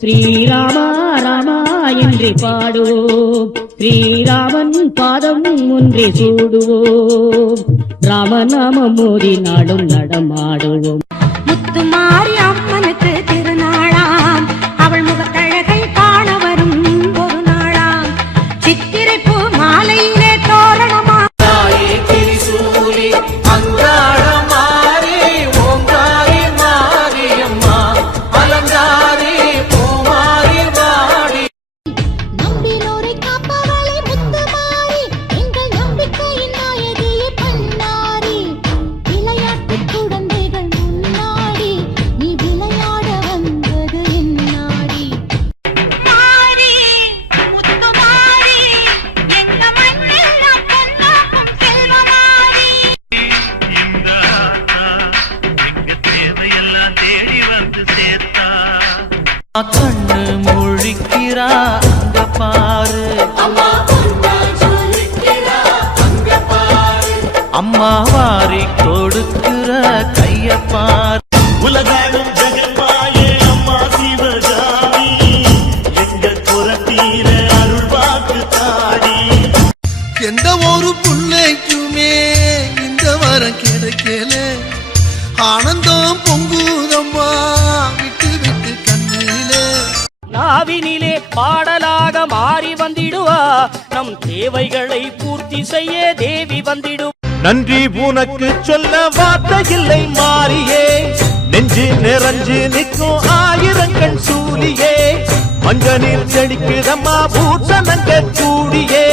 ஸ்ரீராமா ராமா என்று பாடுவோம், ஸ்ரீராமன் பாதம் ஒன்றே சூடுவோம், ராமநாமம் மோதி நாடும் நடமாடுவோம். முத்துமாரி அம்மனுக்கு திருநாளாம், அவள் முகத்தழகை காண வரும் ஒரு நாளாம், சித்திரை பூ மாலையிலே தோரணமா கண்ணு முழிக்கிறா அங்க பாரு, அம்மா வாரி கொடுக்கிற கைய பாரு. உலகம் ஜெகமாயே அம்மா சிவகாமி, எங்க குரத்தீர அருள் வாக்கு தாடி. எந்த ஒரு புள்ளைக்குமே இந்த வரம் கிடைக்கல, ஆனந்தம் பொங்குதம்மா விட்டு விட்டு கண்ணிலே. நாவினிலே பாடலாக மாறி வந்திடுவா, நம் தேவைகளை பூர்த்தி செய்ய தேவி வந்திடும். நன்றி உனக்கு சொல்ல வார்த்தை இல்லை மாறியே, நெஞ்சு நிறைஞ்சு நிற்கும் ஆயிரங்கள் சூழியே, மஞ்ச நீர் செடிக்குதம்மா பூசணங்க கூடியே.